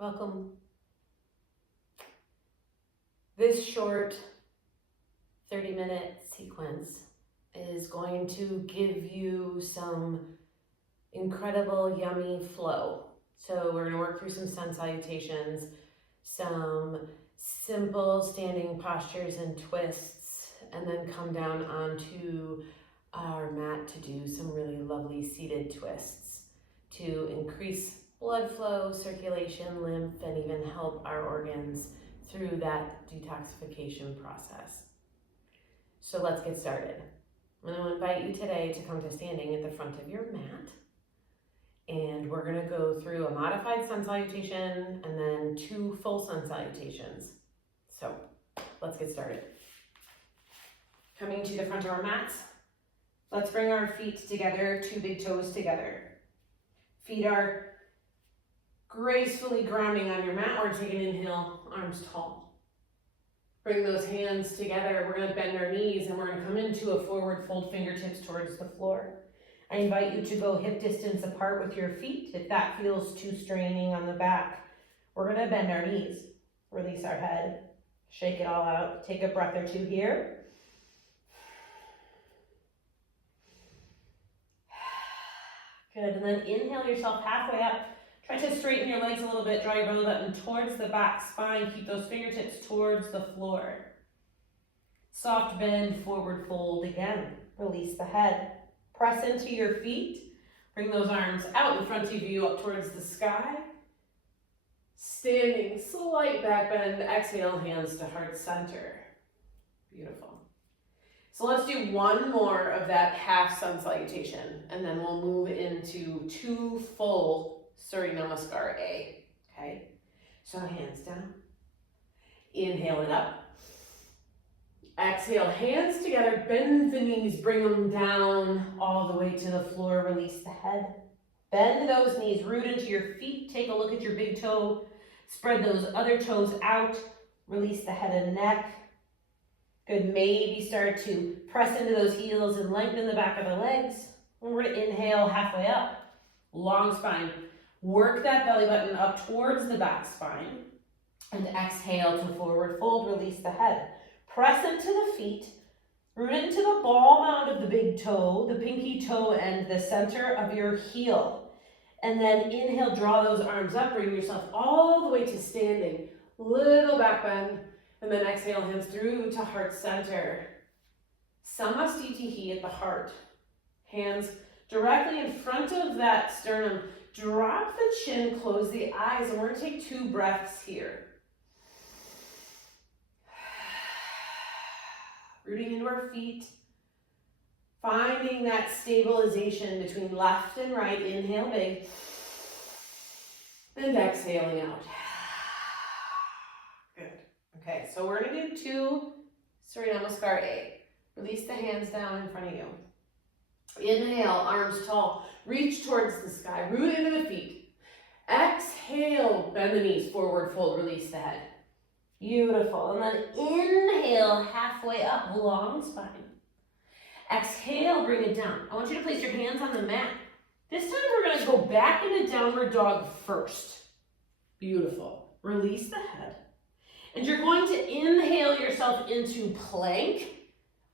Welcome. This short 30-minute sequence is going to give you some incredible, yummy flow. So we're going to work through some sun salutations, some simple standing postures and twists, and then come down onto our mat to do some really lovely seated twists to increase blood flow, circulation, lymph, and even help our organs through that detoxification process. So let's get started. I'm going to invite you today to come to standing at the front of your mat. And we're going to go through a modified sun salutation and then 2 full sun salutations. So let's get started. Coming to the front of our mats, let's bring our feet together, 2 big toes together. Feet are gracefully grounding on your mat. We're taking an inhale, arms tall. Bring those hands together. We're going to bend our knees and we're going to come into a forward fold, fingertips towards the floor. I invite you to go hip distance apart with your feet if that feels too straining on the back. We're going to bend our knees, release our head, shake it all out. Take a breath or 2 here. Good, and then inhale yourself halfway up. Try to straighten your legs a little bit, draw your belly button towards the back spine. Keep those fingertips towards the floor. Soft bend, forward fold again. Release the head. Press into your feet. Bring those arms out in front of you up towards the sky. Standing, slight back bend. Exhale, hands to heart center. Beautiful. So let's do 1 more of that half sun salutation, and then we'll move into 2 full Surya Namaskar A. Okay? So hands down. Inhale it up. Exhale, hands together, bend the knees, bring them down all the way to the floor, release the head. Bend those knees, root into your feet, take a look at your big toe, spread those other toes out, release the head and neck. Good, maybe start to press into those heels and lengthen the back of the legs. And we're going to inhale halfway up, long spine. Work that belly button up towards the back spine. And exhale to forward fold, release the head. Press into the feet, root into the ball mound of the big toe, the pinky toe, and the center of your heel. And then inhale, draw those arms up, bring yourself all the way to standing. Little back bend, and then exhale, hands through to heart center. Samastitihi at the heart. Hands directly in front of that sternum. Drop the chin, close the eyes, and we're going to take 2 breaths here. Rooting into our feet, finding that stabilization between left and right. Inhale big, and exhaling out. Good. Okay, so we're going to do 2 Surya Namaskar A. Release the hands down in front of you. Inhale, arms tall, reach towards the sky, root into the feet. Exhale, bend the knees, forward fold, release the head. Beautiful. And then inhale, halfway up, long spine. Exhale, bring it down. I want you to place your hands on the mat. This time we're going to go back into downward dog first. Beautiful. Release the head. And you're going to inhale yourself into plank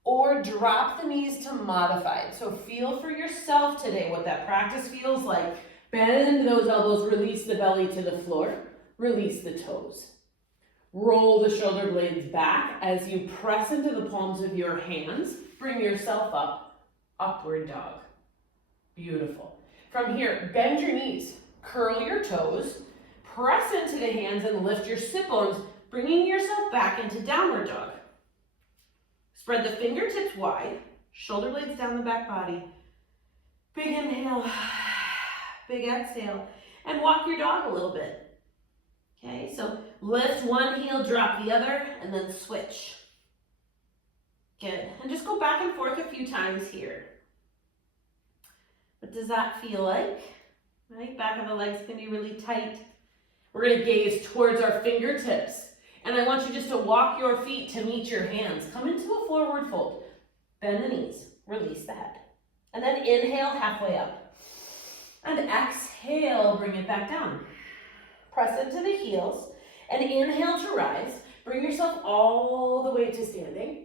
or drop the knees to modified. So feel for yourself today what that practice feels like. Bend those elbows, release the belly to the floor, release the toes. Roll the shoulder blades back as you press into the palms of your hands. Bring yourself up, upward dog. Beautiful. From here, bend your knees, curl your toes, press into the hands and lift your sit bones, bringing yourself back into downward dog. Spread the fingertips wide, shoulder blades down the back body. Big inhale, big exhale, and walk your dog a little bit. Okay, so lift one heel, drop the other, and then switch. Good, and just go back and forth a few times here. What does that feel like? Right, back of the legs can be really tight. We're going to gaze towards our fingertips. And I want you just to walk your feet to meet your hands. Come into a forward fold. Bend the knees. Release the head. And then inhale halfway up. And exhale, bring it back down. press into the heels. And inhale to rise. Bring yourself all the way to standing.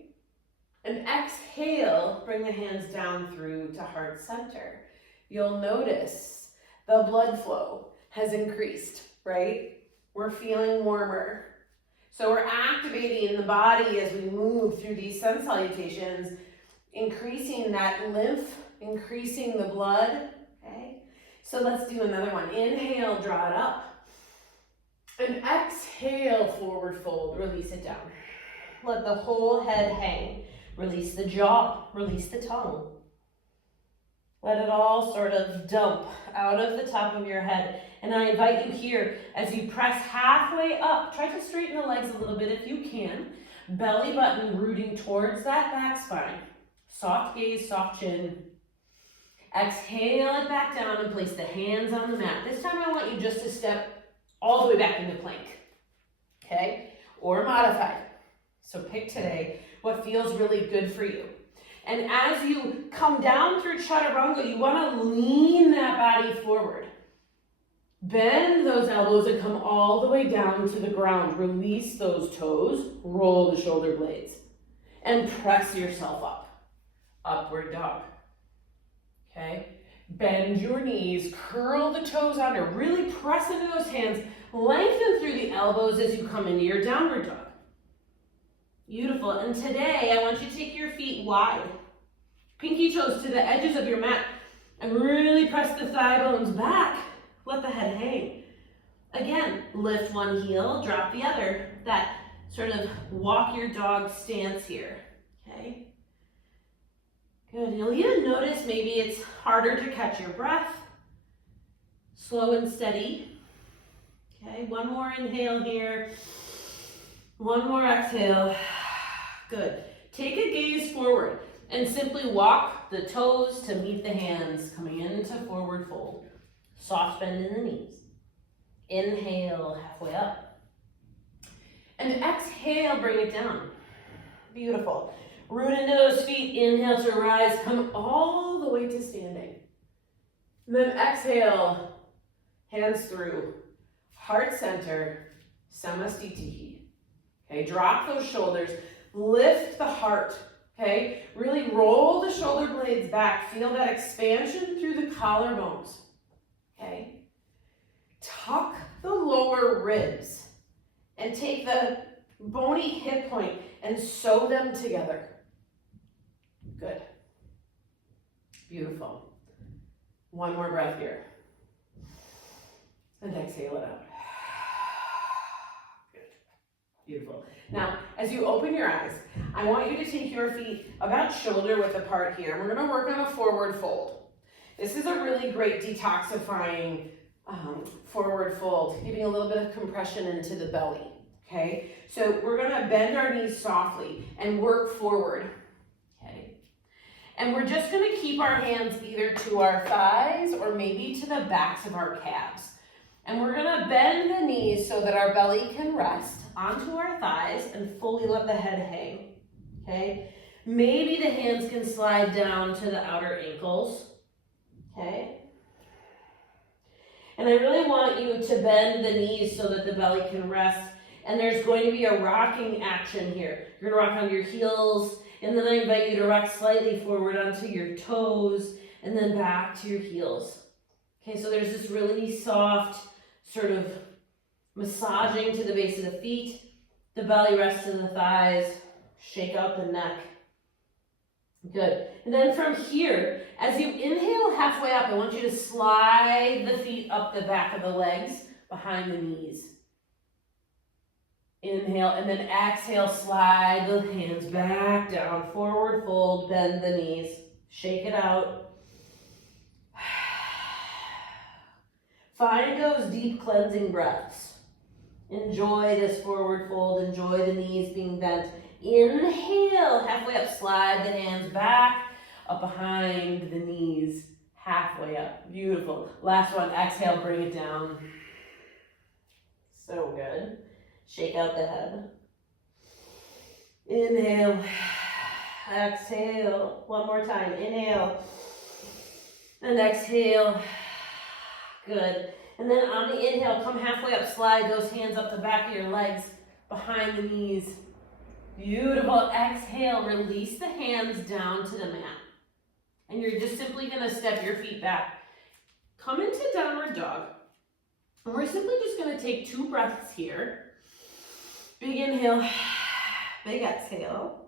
And exhale, bring the hands down through to heart center. You'll notice the blood flow has increased, right? We're feeling warmer. So we're activating the body as we move through these sun salutations, increasing that lymph, increasing the blood, okay? So let's do another one. Inhale, draw it up. And exhale, forward fold, release it down. Let the whole head hang. Release the jaw, release the tongue. Let it all sort of dump out of the top of your head. And I invite you here, as you press halfway up, try to straighten the legs a little bit if you can. Belly button rooting towards that back spine. Soft gaze, soft chin. Exhale it back down and place the hands on the mat. This time I want you just to step all the way back into plank, okay? Or modified. So pick today what feels really good for you. And as you come down through chaturanga, you want to lean that body forward. Bend those elbows and come all the way down to the ground. Release those toes, roll the shoulder blades, and press yourself up. Upward dog, okay? Bend your knees, curl the toes under, really press into those hands, lengthen through the elbows as you come into your downward dog. Beautiful, and today I want you to take your feet wide, pinky toes to the edges of your mat, and really press the thigh bones back. Let the head hang. Again, lift one heel, drop the other. That sort of walk your dog stance here, okay? Good, you'll even notice maybe it's harder to catch your breath. Slow and steady. Okay, one more inhale here. One more exhale. Good. Take a gaze forward and simply walk the toes to meet the hands, coming into forward fold. Soft bend in the knees. Inhale, halfway up. And exhale, bring it down. Beautiful. Root into those feet, inhale to rise, come all the way to standing. And then exhale, hands through, heart center, samastitihi. Okay, drop those shoulders, lift the heart, okay? Really roll the shoulder blades back, feel that expansion through the collarbones, okay? Tuck the lower ribs and take the bony hip point and sew them together. Good. Beautiful. One more breath here. And exhale it out. Good. Beautiful. Now, as you open your eyes, I want you to take your feet about shoulder width apart here. We're going to work on a forward fold. This is a really great detoxifying forward fold, giving a little bit of compression into the belly. Okay? So we're going to bend our knees softly and work forward. Okay? And we're just going to keep our hands either to our thighs or maybe to the backs of our calves. And we're going to bend the knees so that our belly can rest onto our thighs and fully let the head hang. Okay? Maybe the hands can slide down to the outer ankles. Okay? And I really want you to bend the knees so that the belly can rest. And there's going to be a rocking action here. You're going to rock on your heels, and then I invite you to rock slightly forward onto your toes, and then back to your heels. Okay, so there's this really soft sort of massaging to the base of the feet. The belly rests in the thighs. Shake out the neck. Good. And then from here, as you inhale halfway up, I want you to slide the feet up the back of the legs behind the knees. Inhale, and then exhale, slide the hands back down, forward fold, bend the knees, shake it out. Find those deep cleansing breaths. Enjoy this forward fold, enjoy the knees being bent. Inhale, halfway up, slide the hands back, up behind the knees, halfway up. Beautiful. Last one, exhale, bring it down. So good. Shake out the head. Inhale, exhale. One more time. Inhale and exhale. Good. And then on the inhale, come halfway up, slide those hands up the back of your legs, behind the knees. Beautiful. Exhale, release the hands down to the mat. And you're just simply gonna step your feet back. Come into downward dog. And we're simply just gonna take 2 breaths here. Big inhale, big exhale.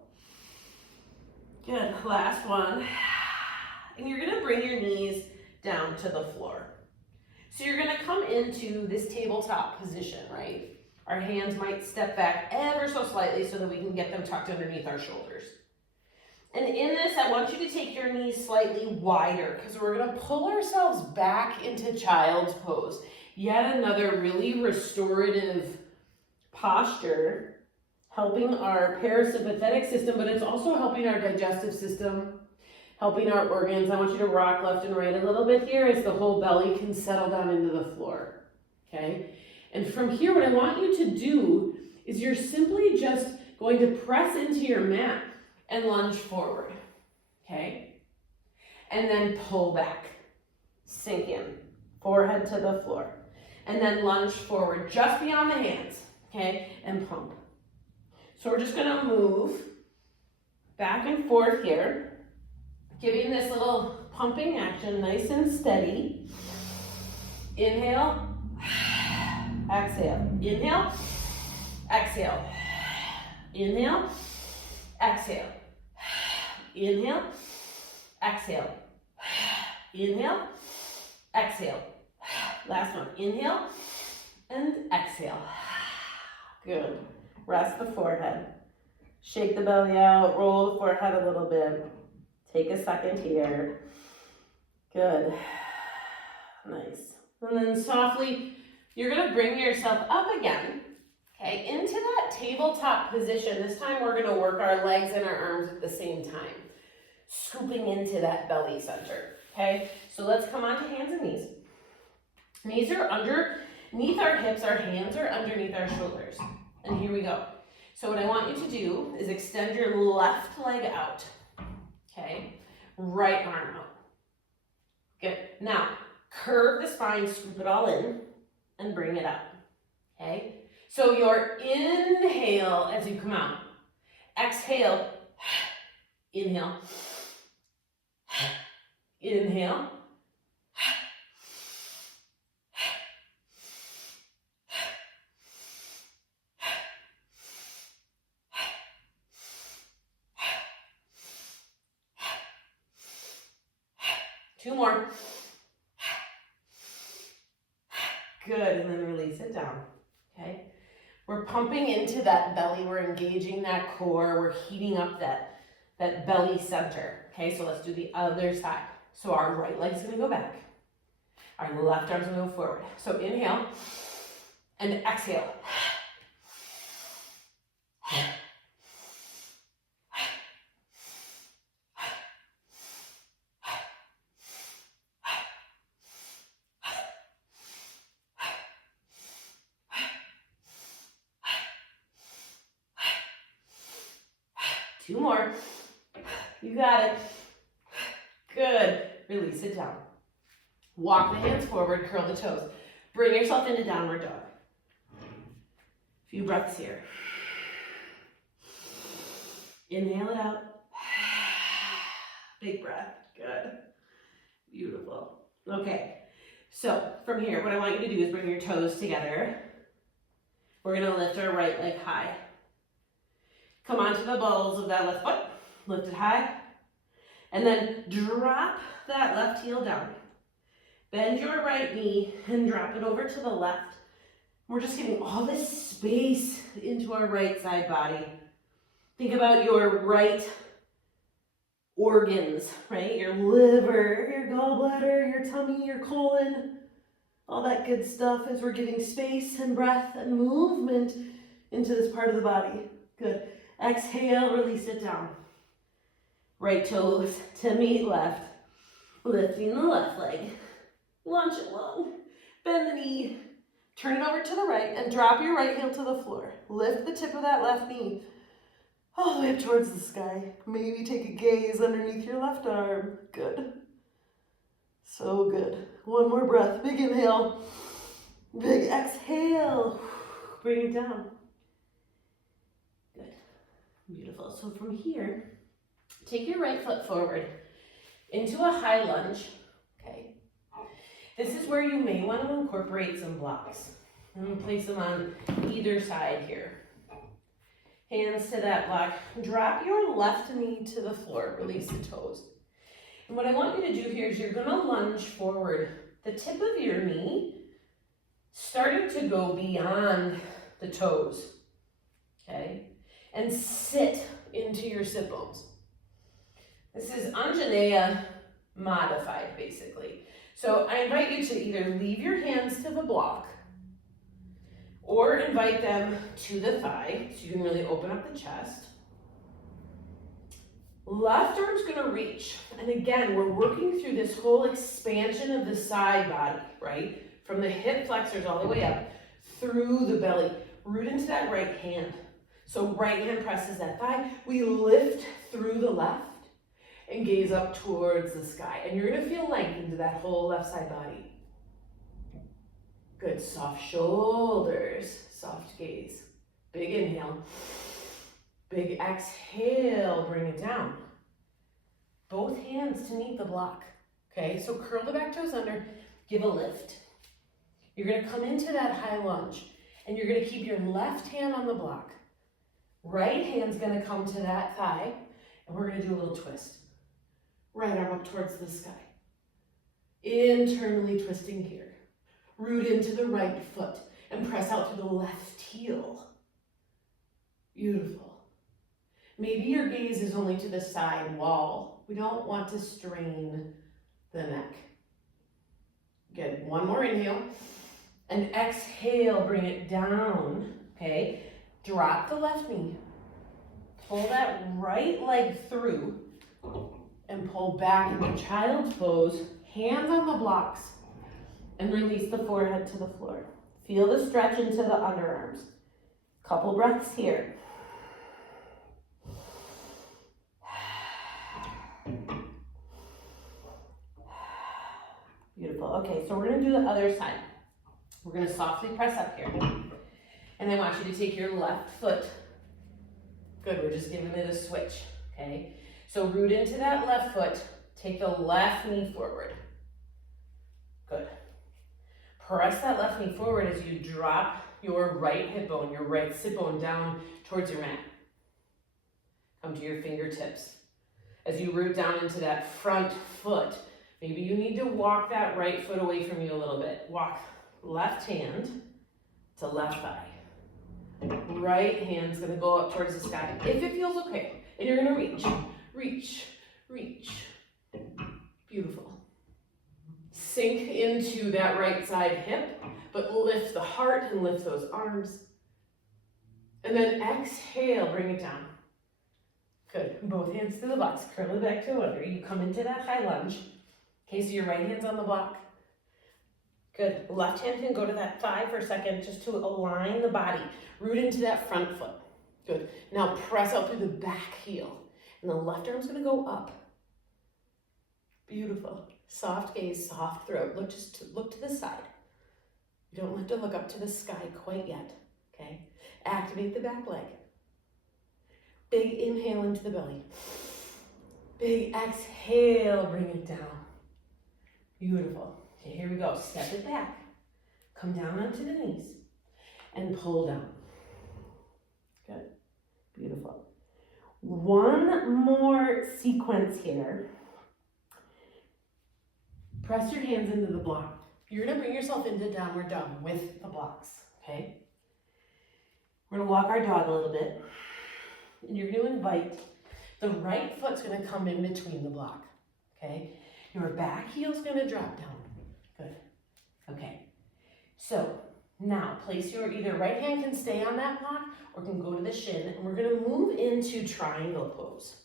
Good, last one. And you're gonna bring your knees down to the floor. So you're gonna come into this tabletop position, right? Our hands might step back ever so slightly so that we can get them tucked underneath our shoulders. And in this, I want you to take your knees slightly wider because we're gonna pull ourselves back into child's pose. Yet another really restorative posture, helping our parasympathetic system, but it's also helping our digestive system, helping our organs. I want you to rock left and right a little bit here as the whole belly can settle down into the floor, okay? And from here, what I want you to do is you're simply just going to press into your mat and lunge forward, okay? And then pull back, sink in, forehead to the floor. And then lunge forward just beyond the hands, okay? And pump. So we're just gonna move back and forth here, giving this little pumping action nice and steady. Inhale, exhale. Inhale, exhale. Inhale, exhale. Inhale, exhale. Inhale, exhale. Last one. Inhale and exhale. Good. Rest the forehead. Shake the belly out. Roll the forehead a little bit. Take a second here. Good. Nice. And then softly, you're going to bring yourself up again, okay, into that tabletop position. This time we're going to work our legs and our arms at the same time, scooping into that belly center, okay? So let's come onto hands and knees. Knees are underneath our hips, our hands are underneath our shoulders. And here we go. So what I want you to do is extend your left leg out, okay? Right arm out. Good. Now, curve the spine, scoop it all in, and bring it up, okay? So your inhale as you come out. Exhale, inhale, inhale, 2 more. Good, and then release it down, okay? We're pumping into that belly, we're engaging that core, we're heating up that belly center, okay? So let's do the other side. So our right leg's gonna go back. Our left arm's gonna go forward. So inhale and exhale. Two more. You got it. Good. Release it down. Walk the hands forward, curl the toes. Bring yourself into downward dog. Few breaths here. Inhale it out. Big breath. Good. Beautiful. Okay. So from here, what I want you to do is bring your toes together. We're going to lift our right leg high. Come onto the balls of that left foot, lift it high, and then drop that left heel down. Bend your right knee and drop it over to the left. We're just getting all this space into our right side body. Think about your right organs, right? Your liver, your gallbladder, your tummy, your colon, all that good stuff as we're getting space and breath and movement into this part of the body. Good. Exhale, release it down. Right toes to meet left. Lifting the left leg. Launch it long. Bend the knee. Turn it over to the right and drop your right heel to the floor. Lift the tip of that left knee all the way up towards the sky. Maybe take a gaze underneath your left arm. Good. So good. One more breath. Big inhale. Big exhale. Bring it down. Good. Beautiful. So from here, take your right foot forward into a high lunge. Okay. This is where you may want to incorporate some blocks. I'm going to place them on either side here. Hands to that block. Drop your left knee to the floor. Release the toes. And what I want you to do here is you're going to lunge forward. The tip of your knee starting to go beyond the toes. Okay? And sit into your sit bones. This is Anjaneya modified, basically. So I invite you to either leave your hands to the block or invite them to the thigh, so you can really open up the chest. Left arm's gonna reach. And again, we're working through this whole expansion of the side body, right? From the hip flexors all the way up through the belly. Root into that right hand. So right hand presses that thigh. We lift through the left and gaze up towards the sky. And you're gonna feel length into that whole left side body. Good, soft shoulders, soft gaze. Big inhale. Big exhale, bring it down. Both hands to meet the block. Okay, so curl the back toes under, give a lift. You're gonna come into that high lunge and you're gonna keep your left hand on the block. Right hand's gonna come to that thigh and we're gonna do a little twist. Right arm up towards the sky. Internally twisting here. Root into the right foot and press out to the left heel. Beautiful. Maybe your gaze is only to the side wall. We don't want to strain the neck. Good, one more inhale. And exhale, bring it down, okay? Drop the left knee. Pull that right leg through and pull back into child's pose. Hands on the blocks. And release the forehead to the floor. Feel the stretch into the underarms. Couple breaths here. Beautiful. Okay, so we're going to do the other side. We're going to softly press up here. And I want you to take your left foot. Good, we're just giving it a switch. Okay, so root into that left foot. Take the left knee forward. Good. Press that left knee forward as you drop your right hip bone, your right sit bone down towards your mat. Come to your fingertips. As you root down into that front foot, maybe you need to walk that right foot away from you a little bit. Walk left hand to left thigh. Right hand's gonna go up towards the sky, if it feels okay. And you're gonna reach, reach, reach. Beautiful. Sink into that right side hip, but lift the heart and lift those arms. And then exhale, bring it down. Good, both hands to the box, curl it back to under. You come into that high lunge. Okay, so your right hand's on the block. Good, left hand can go to that thigh for a second just to align the body. Root into that front foot. Good, now press out through the back heel. And the left arm's gonna go up. Beautiful. Soft gaze, soft throat. Look to the side. You don't have to look up to the sky quite yet, okay? Activate the back leg. Big inhale into the belly. Big exhale, bring it down. Beautiful. Okay, here we go. Step it back. Come down onto the knees and pull down. Good. Beautiful. One more sequence here. Press your hands into the block. You're gonna bring yourself into downward dog with the blocks, okay? We're gonna walk our dog a little bit. And you're gonna invite, the right foot's gonna come in between the block, okay? Your back heel's gonna drop down. Good, okay. So now place your, either right hand can stay on that block or can go to the shin, and we're gonna move into triangle pose,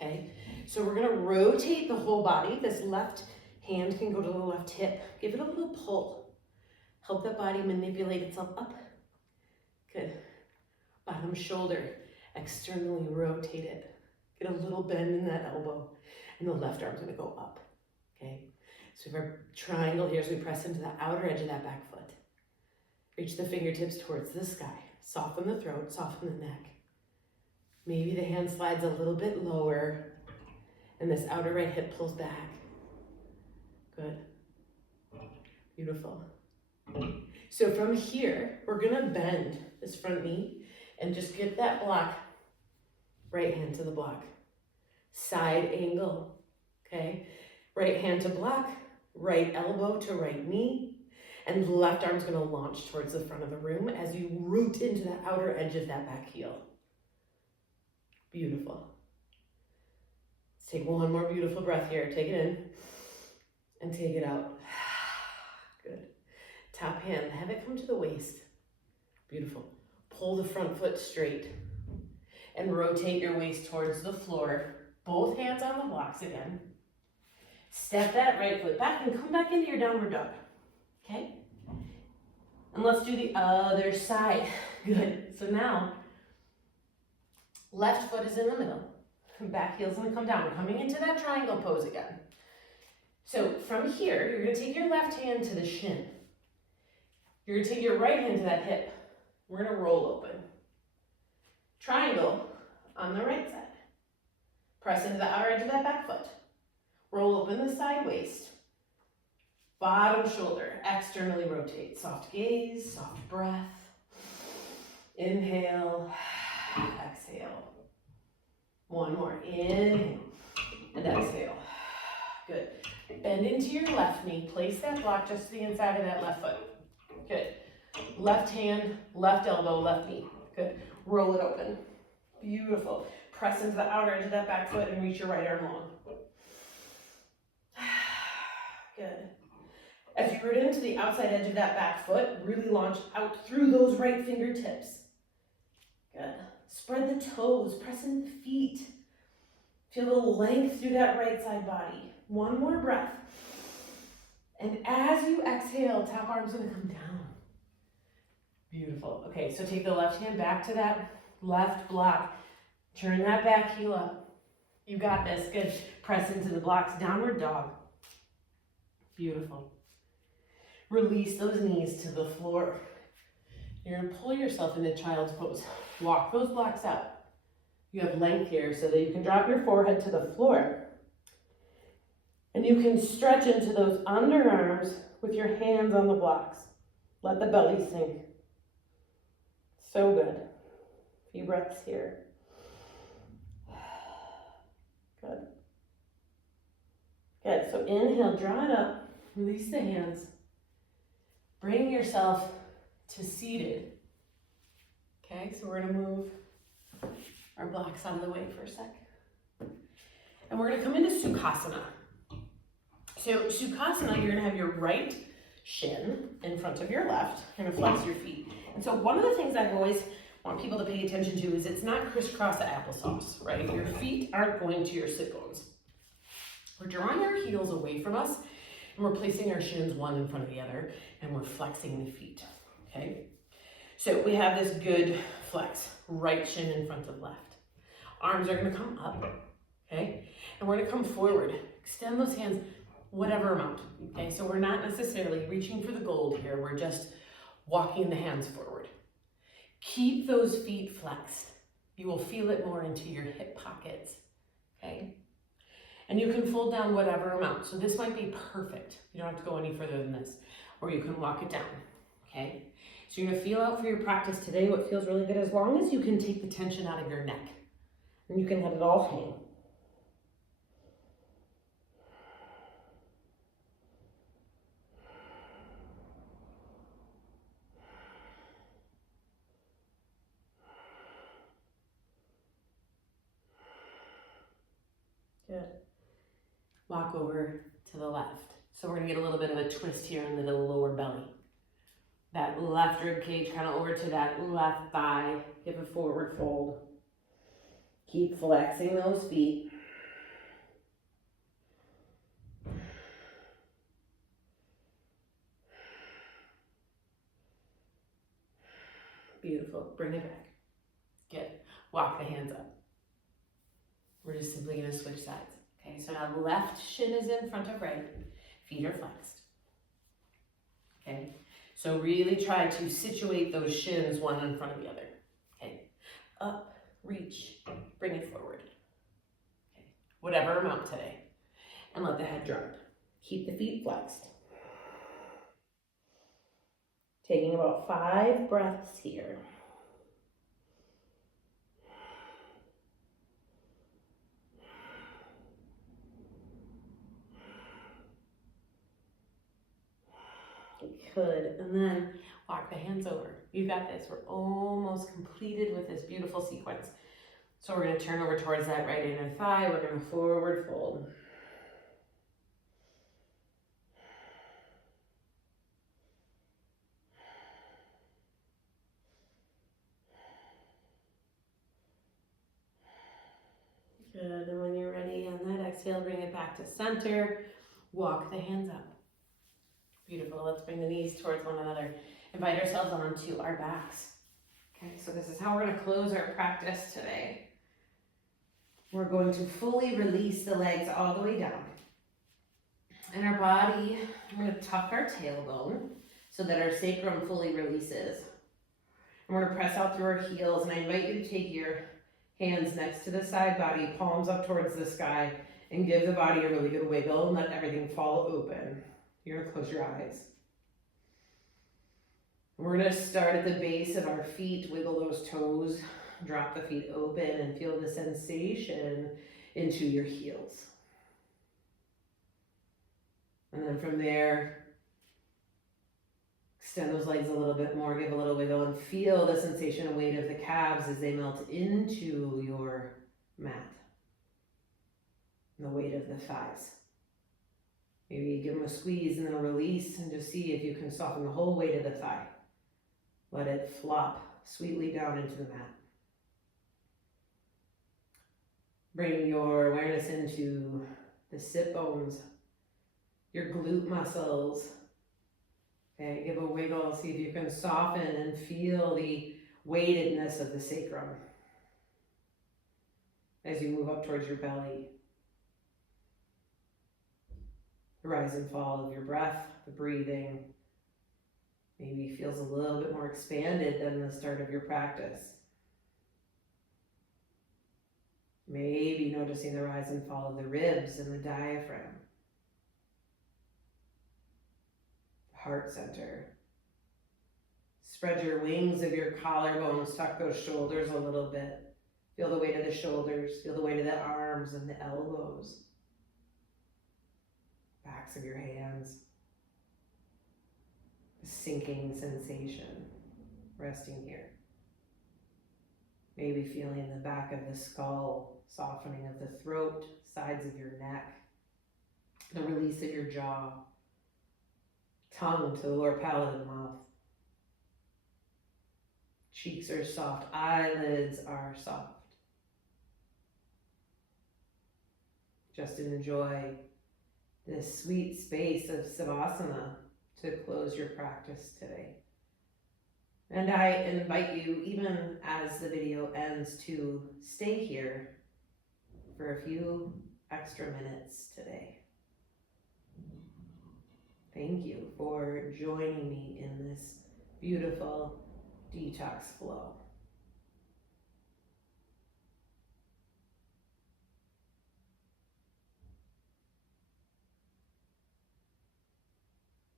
okay? So we're gonna rotate the whole body. This left hand can go to the left hip. Give it a little pull. Help that body manipulate itself up. Good. Bottom shoulder, externally rotate it. Get a little bend in that elbow. And the left arm's gonna go up, okay? So we have our triangle here as we press into the outer edge of that back foot. Reach the fingertips towards the sky. Soften the throat, soften the neck. Maybe the hand slides a little bit lower and this outer right hip pulls back. Good. Beautiful. So from here, we're gonna bend this front knee and just get that block, right hand to the block. Side angle, okay? Right hand to block, right elbow to right knee, and left arm's gonna launch towards the front of the room as you root into the outer edge of that back heel. Beautiful. Let's take one more beautiful breath here. Take it in and take it out. Good. Top hand, have it come to the waist. Beautiful. Pull the front foot straight and rotate your waist towards the floor. Both hands on the blocks again. Step that right foot back and come back into your downward dog. Okay? And let's do the other side. Good. So now, left foot is in the middle. Back heel's gonna come down. We're coming into that triangle pose again. So from here, you're gonna take your left hand to the shin. You're gonna take your right hand to that hip. We're gonna roll open. Triangle on the right side. Press into the outer edge of that back foot. Roll open the side waist. Bottom shoulder, externally rotate. Soft gaze, soft breath. Inhale, exhale. One more, inhale and exhale. Good. Bend into your left knee. Place that block just to the inside of that left foot. Good. Left hand, left elbow, left knee. Good. Roll it open. Beautiful. Press into the outer edge of that back foot and reach your right arm long. Good. As you root into the outside edge of that back foot, really launch out through those right fingertips. Good. Spread the toes, press into the feet. Feel the length through that right side body. One more breath. And as you exhale, top arm's gonna come down. Beautiful. Okay, so take the left hand back to that left block. Turn that back heel up. You got this. Good. Press into the blocks. Downward dog. Beautiful. Release those knees to the floor. You're gonna pull yourself into child's pose. Walk those blocks out. You have length here so that you can drop your forehead to the floor. And you can stretch into those underarms with your hands on the blocks. Let the belly sink. So good. A few breaths here. Good. Good. So inhale, draw it up. Release the hands. Bring yourself to seated. Okay, so we're gonna move our blocks out of the way for a sec. And we're gonna come into Sukhasana. So Sukhasana, you're gonna have your right shin in front of your left. You're gonna flex your feet. And so one of the things I always want people to pay attention to is it's not crisscross applesauce, right? Your feet aren't going to your sit bones. We're drawing our heels away from us and we're placing our shins one in front of the other and we're flexing the feet, okay? So we have this good flex, right shin in front of left. Arms are gonna come up, okay? And we're gonna come forward. Extend those hands, whatever amount, okay? So we're not necessarily reaching for the gold here. We're just walking the hands forward. Keep those feet flexed. You will feel it more into your hip pockets, okay? And you can fold down whatever amount. So this might be perfect. You don't have to go any further than this. Or you can walk it down, okay? So you're gonna feel out for your practice today what feels really good as long as you can take the tension out of your neck. And you can let it all hang. Good. Walk over to the left. So we're gonna get a little bit of a twist here into the lower belly. That left rib cage kind of over to that left thigh. Give a forward fold. Keep flexing those feet. Beautiful. Bring it back. Good. Walk the hands up. We're just simply going to switch sides. Okay, so now left shin is in front of right. Feet are flexed. Okay, So really try to situate those shins one in front of the other. Okay, up, reach, bring it forward. Okay, whatever amount today. And let the head drop. Keep the feet flexed. Taking about 5 breaths here. Good, and then walk the hands over. You got this. We're almost completed with this beautiful sequence. So we're going to turn over towards that right inner thigh. We're going to forward fold. Good, and when you're ready on that exhale, bring it back to center. Walk the hands up. Beautiful. Let's bring the knees towards one another. Invite ourselves onto our backs. Okay, so this is how we're going to close our practice today. We're going to fully release the legs all the way down. And our body, we're going to tuck our tailbone so that our sacrum fully releases. And we're going to press out through our heels, and I invite you to take your hands next to the side body, palms up towards the sky, and give the body a really good wiggle and let everything fall open. You're going to close your eyes. We're going to start at the base of our feet, wiggle those toes, drop the feet open, and feel the sensation into your heels. And then from there, extend those legs a little bit more, give a little wiggle, and feel the sensation and weight of the calves as they melt into your mat. And the weight of the thighs. Maybe give them a squeeze and then a release, and just see if you can soften the whole weight of the thigh. Let it flop sweetly down into the mat. Bring your awareness into the sit bones, your glute muscles. Okay, give a wiggle, see if you can soften and feel the weightedness of the sacrum as you move up towards your belly. The rise and fall of your breath, the breathing, maybe feels a little bit more expanded than the start of your practice. Maybe noticing the rise and fall of the ribs and the diaphragm. Heart center. Spread your wings of your collarbones, tuck those shoulders a little bit. Feel the weight of the shoulders, feel the weight of the arms and the elbows. Backs of your hands. A sinking sensation, resting here. Maybe feeling the back of the skull, softening of the throat, sides of your neck, the release of your jaw, tongue to the lower palate of the mouth. Cheeks are soft, eyelids are soft. Just enjoy this sweet space of Savasana to close your practice today. And I invite you, even as the video ends, to stay here for a few extra minutes today. Thank you for joining me in this beautiful detox flow.